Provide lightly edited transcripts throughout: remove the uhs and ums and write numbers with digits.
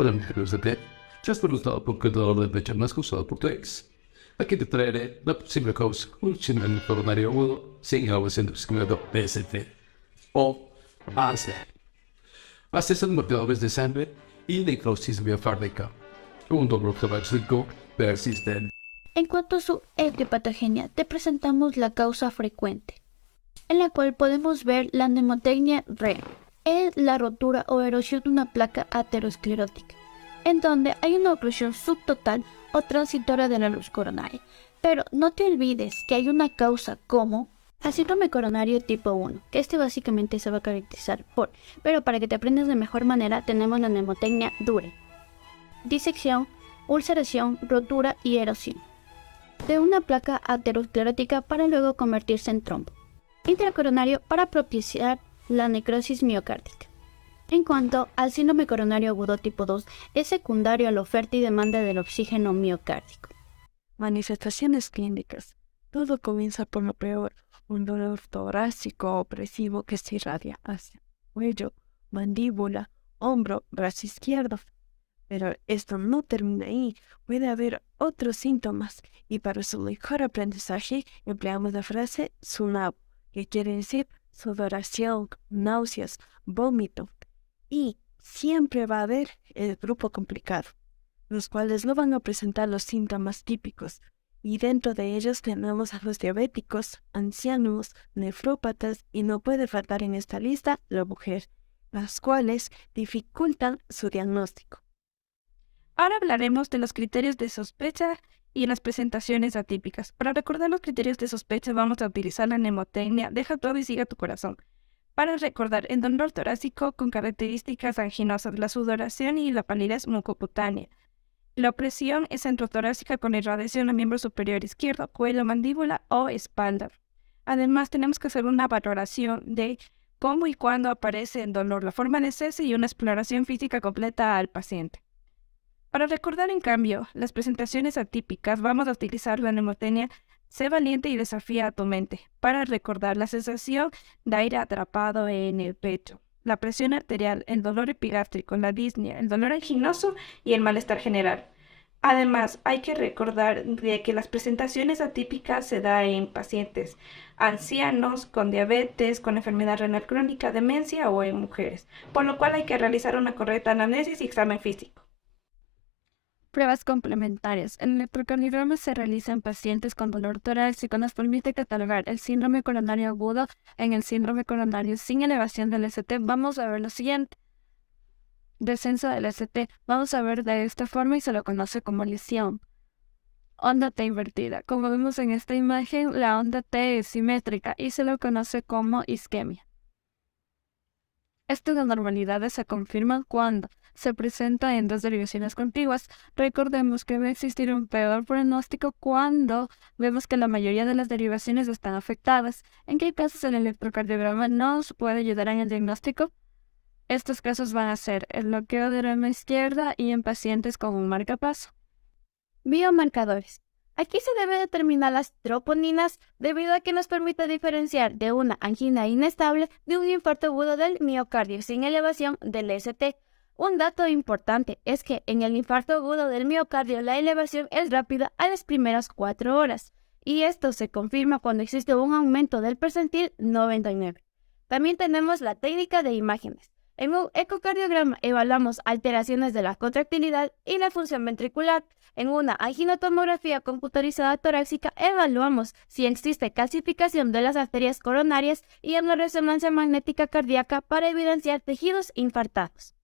Hola amigos de Tech, ya has preguntado por qué el dolor de pecho no es causado por tu ex. Aquí te traeré la posible causa, un síndrome coronario agudo sin agua siendo escrito PST o AC. Acceso marcadores de sangre y necrosis miofárdica, un dolor torácico persistente. En cuanto a su etiopatogenia, te presentamos la causa frecuente, en la cual podemos ver la mnemotecnia REM, es la rotura o erosión de una placa aterosclerótica, en donde hay una oclusión subtotal o transitoria de la luz coronaria. Pero no te olvides que hay una causa como el síndrome coronario tipo 1, que este básicamente se va a caracterizar por, pero para que te aprendas de mejor manera tenemos la mnemotecnia DURE, disección, ulceración, rotura y erosión de una placa aterosclerótica para luego convertirse en trombo intracoronario para propiciar la necrosis miocárdica. En cuanto al síndrome coronario agudo tipo 2, es secundario a la oferta y demanda del oxígeno miocárdico. Manifestaciones clínicas. Todo comienza por lo peor, un dolor torácico opresivo que se irradia hacia cuello, mandíbula, hombro, brazo izquierdo. Pero esto no termina ahí, puede haber otros síntomas y para su mejor aprendizaje empleamos la frase SUNAV, que quiere decir sudoración, náuseas, vómito. Y siempre va a haber el grupo complicado, los cuales no van a presentar los síntomas típicos. Y dentro de ellos tenemos a los diabéticos, ancianos, nefrópatas y no puede faltar en esta lista la mujer, las cuales dificultan su diagnóstico. Ahora hablaremos de los criterios de sospecha y las presentaciones atípicas. Para recordar los criterios de sospecha vamos a utilizar la mnemotecnia deja todo y siga tu corazón. Para recordar el dolor torácico con características anginosas, la sudoración y la palidez mucocutánea. La opresión es centrotorácica con irradiación al miembro superior izquierdo, cuello, mandíbula o espalda. Además, tenemos que hacer una valoración de cómo y cuándo aparece el dolor, la forma de cese y una exploración física completa al paciente. Para recordar, en cambio, las presentaciones atípicas, vamos a utilizar la mnemotecnia sé valiente y desafía a tu mente para recordar la sensación de aire atrapado en el pecho, la presión arterial, el dolor epigástrico, la disnea, el dolor anginoso y el malestar general. Además, hay que recordar de que las presentaciones atípicas se dan en pacientes ancianos, con diabetes, con enfermedad renal crónica, demencia o en mujeres, por lo cual hay que realizar una correcta anamnesis y examen físico. Pruebas complementarias. El electrocardiograma se realiza en pacientes con dolor torácico. Nos permite catalogar el síndrome coronario agudo en el síndrome coronario sin elevación del ST. Vamos a ver lo siguiente. Descenso del ST. Vamos a ver de esta forma y se lo conoce como lesión. Onda T invertida. Como vemos en esta imagen, la onda T es simétrica y se lo conoce como isquemia. Estas anormalidades se confirman cuando se presenta en dos derivaciones contiguas. Recordemos que va a existir un peor pronóstico cuando vemos que la mayoría de las derivaciones están afectadas. ¿En qué casos el electrocardiograma nos puede ayudar en el diagnóstico? Estos casos van a ser el bloqueo de rama izquierda y en pacientes con un marcapaso. Biomarcadores. Aquí se debe determinar las troponinas debido a que nos permite diferenciar de una angina inestable de un infarto agudo del miocardio sin elevación del ST. Un dato importante es que en el infarto agudo del miocardio la elevación es rápida a las primeras 4 horas y esto se confirma cuando existe un aumento del percentil 99. También tenemos la técnica de imágenes. En un ecocardiograma evaluamos alteraciones de la contractilidad y la función ventricular. En una anginotomografía computarizada torácica evaluamos si existe calcificación de las arterias coronarias y en la resonancia magnética cardíaca para evidenciar tejidos infartados.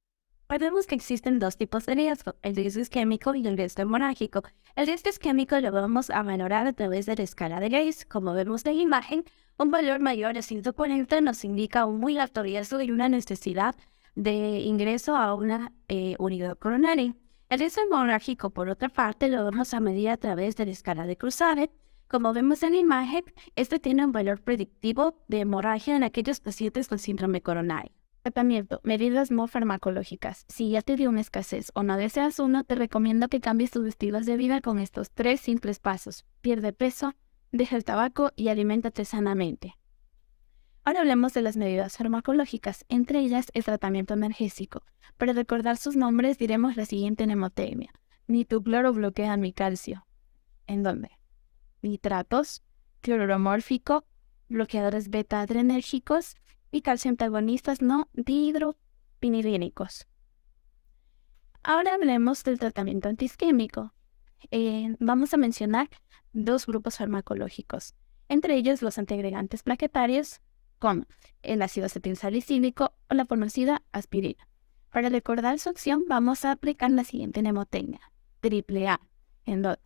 Sabemos que existen dos tipos de riesgo, el riesgo isquémico y el riesgo hemorrágico. El riesgo isquémico lo vamos a valorar a través de la escala de Gauss. Como vemos en la imagen, un valor mayor a 140 nos indica un muy alto riesgo y una necesidad de ingreso a una unidad coronaria. El riesgo hemorrágico, por otra parte, lo vamos a medir a través de la escala de Krusave. Como vemos en la imagen, este tiene un valor predictivo de hemorragia en aquellos pacientes con síndrome coronario. Tratamiento, medidas no farmacológicas. Si ya te dio una escasez o no deseas uno, te recomiendo que cambies tus estilos de vida con estos 3 simples pasos. Pierde peso, deja el tabaco y aliméntate sanamente. Ahora hablemos de las medidas farmacológicas, entre ellas el tratamiento analgésico. Para recordar sus nombres diremos la siguiente mnemotecnia. Nitocloro bloquea mi calcio. ¿En dónde? Nitratos, cloromórfico, bloqueadores beta-adrenérgicos y calcio antagonistas no dihidropinidínicos. Ahora hablemos del tratamiento antiisquémico. Vamos a mencionar dos grupos farmacológicos, entre ellos los antiagregantes plaquetarios, como el ácido acetilsalicílico o la conocida aspirina. Para recordar su acción vamos a aplicar la siguiente mnemotecnia. AAA, en DOT,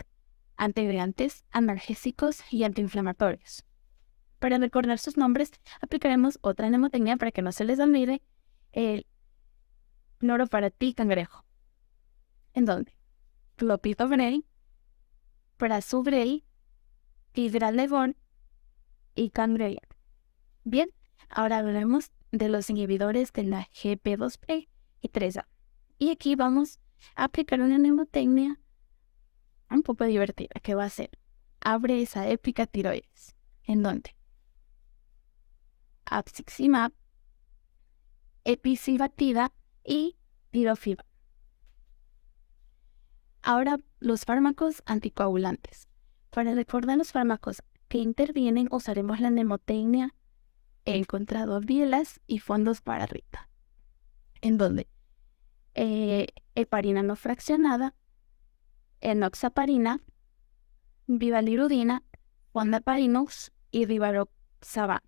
antiagregantes, analgésicos y antiinflamatorios. Para recordar sus nombres aplicaremos otra mnemotecnia para que no se les olvide el clorofarati cangrejo. ¿En dónde? Clopidogrel, prasugrel, hidralevon y cangrelor. Bien, ahora hablaremos de los inhibidores de la GP2P y 3A. Y aquí vamos a aplicar una mnemotecnia un poco divertida que va a ser abre esa épica tiroides. ¿En dónde? Apiximab, epicibatida y tirofiban. Ahora los fármacos anticoagulantes. Para recordar los fármacos que intervienen usaremos la mnemotecnia encontrado bielas y fondos para Rita. ¿En dónde? Heparina no fraccionada, enoxaparina, vivalirudina, fondaparinux y rivaroxaban.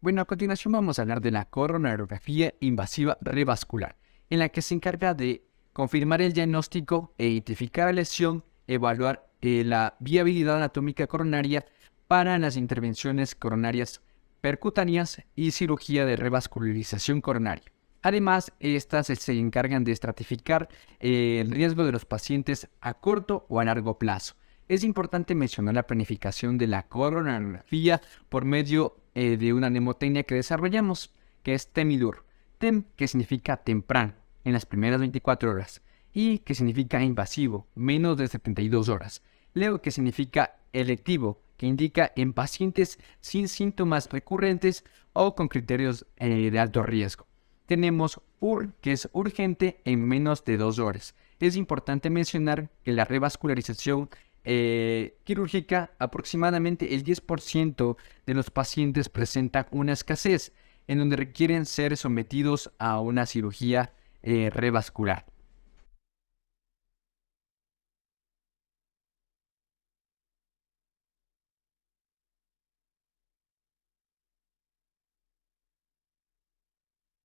Bueno, a continuación vamos a hablar de la coronariografía invasiva revascular, en la que se encarga de confirmar el diagnóstico e identificar la lesión, evaluar la viabilidad anatómica coronaria para las intervenciones coronarias percutáneas y cirugía de revascularización coronaria. Además, estas se encargan de estratificar el riesgo de los pacientes a corto o a largo plazo. Es importante mencionar la planificación de la coronariografía por medio de una mnemotecnia que desarrollamos, que es TEMIDUR. TEM, que significa temprano, en las primeras 24 horas, y que significa invasivo, menos de 72 horas. LEO, que significa electivo, que indica en pacientes sin síntomas recurrentes o con criterios de alto riesgo. Tenemos UR, que es urgente en menos de 2 horas. Es importante mencionar que la revascularización quirúrgica, aproximadamente el 10% de los pacientes presentan una escasez, en donde requieren ser sometidos a una cirugía revascular.